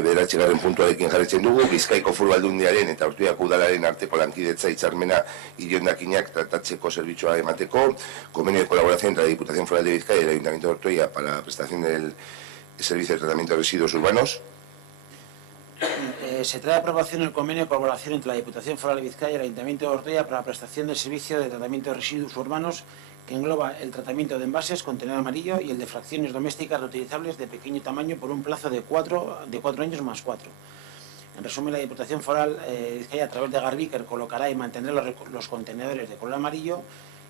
bederatzigarren puntuarekin jarraitzen dugu, Bizkaiko Foru Aldundiaren eta Ortuellako Udalaren arteko lankidetza hitzarmena ilondakinak tratatzeko zerbitzua emateko, convenio de colaboración entre la Diputación Foral de Bizkaia y el Ayuntamiento de Ortuella para la prestación del servicio de tratamiento de residuos urbanos. Se trae a aprobación el convenio de colaboración entre la Diputación Foral de Bizkaia y el Ayuntamiento de Ortuella para la prestación del servicio de tratamiento de residuos urbanos, que engloba el tratamiento de envases, contenedor amarillo y el de fracciones domésticas reutilizables de pequeño tamaño por un plazo de 4 años más 4. En resumen, la Diputación Foral de Bizkaia, a través de Garbiker, colocará y mantendrá los contenedores de color amarillo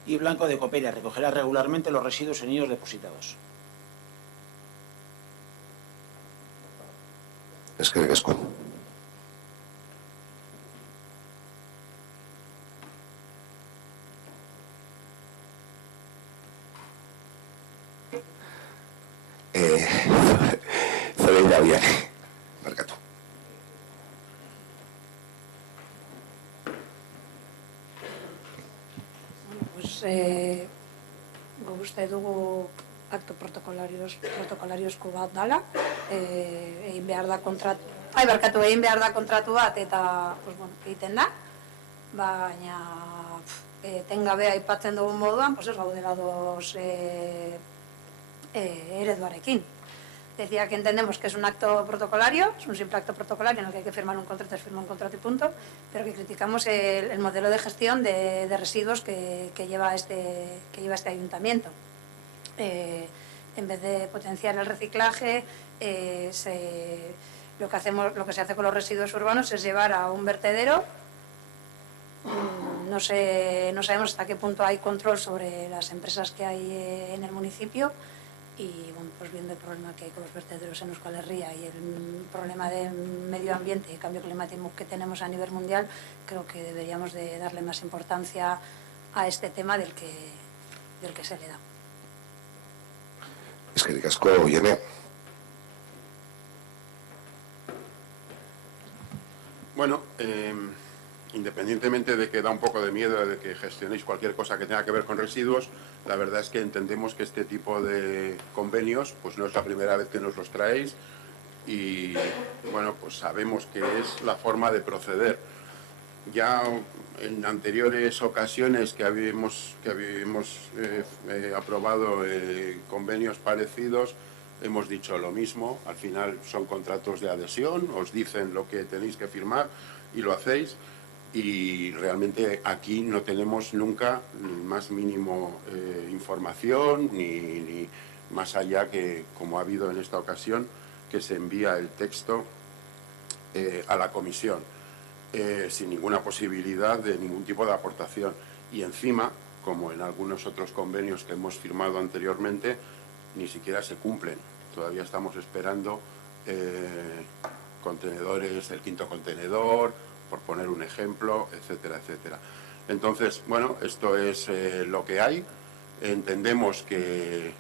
y blanco de Coperia. Recogerá regularmente los residuos en ellos depositados. Eskerrik asko. Zoraida Viane, barkatu. Uste dugu akto protokolariozko bat dala, egin behar da kontratu bat eta egiten da, baina etengabe aipatzen dugun moduan, ez gaudela dos ereduarekin. Decía que entendemos que es un acto protocolario, es un simple acto protocolario en el que hay que firmar un contrato, se firma un contrato y punto, pero que criticamos el modelo de gestión de residuos que lleva este ayuntamiento. En vez de potenciar el reciclaje, lo que se hace con los residuos urbanos es llevar a un vertedero. No sabemos hasta qué punto hay control sobre las empresas que hay en el municipio. Y bueno, pues viendo el problema que hay con los vertederos en Euskal Herria y el problema de medio ambiente y cambio climático que tenemos a nivel mundial, creo que deberíamos de darle más importancia a este tema del que se le da. Eskerrik asko, Viane. Bueno, independientemente de que da un poco de miedo de que gestionéis cualquier cosa que tenga que ver con residuos, la verdad es que entendemos que este tipo de convenios pues no es la primera vez que nos los traéis y bueno, pues sabemos que es la forma de proceder. Ya en anteriores ocasiones que habíamos aprobado convenios parecidos, hemos dicho lo mismo. Al final son contratos de adhesión, os dicen lo que tenéis que firmar y lo hacéis. Y realmente aquí no tenemos nunca ni más mínimo información, ni más allá que, como ha habido en esta ocasión, que se envía el texto a la comisión, sin ninguna posibilidad de ningún tipo de aportación. Y encima, como en algunos otros convenios que hemos firmado anteriormente, ni siquiera se cumplen. Todavía estamos esperando contenedores, el quinto contenedor, por poner un ejemplo, etcétera, etcétera. Entonces, bueno, esto es lo que hay. Entendemos que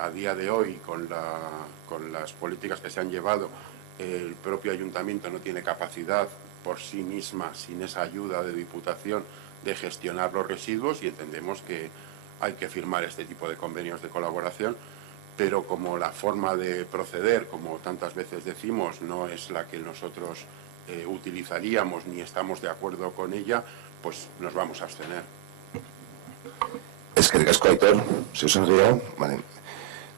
a día de hoy, con las políticas que se han llevado, el propio ayuntamiento no tiene capacidad por sí misma, sin esa ayuda de Diputación, de gestionar los residuos y entendemos que hay que firmar este tipo de convenios de colaboración, pero como la forma de proceder, como tantas veces decimos, no es la que nosotros utilizaríamos ni estamos de acuerdo con ella, pues nos vamos a abstener. Eskerrik asko, Aitor, zeusen gero,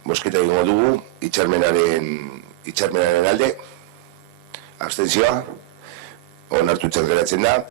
bosketa egingo dugu, hitzarmenaren alde, abstentzioa, onartutzat geratzen da.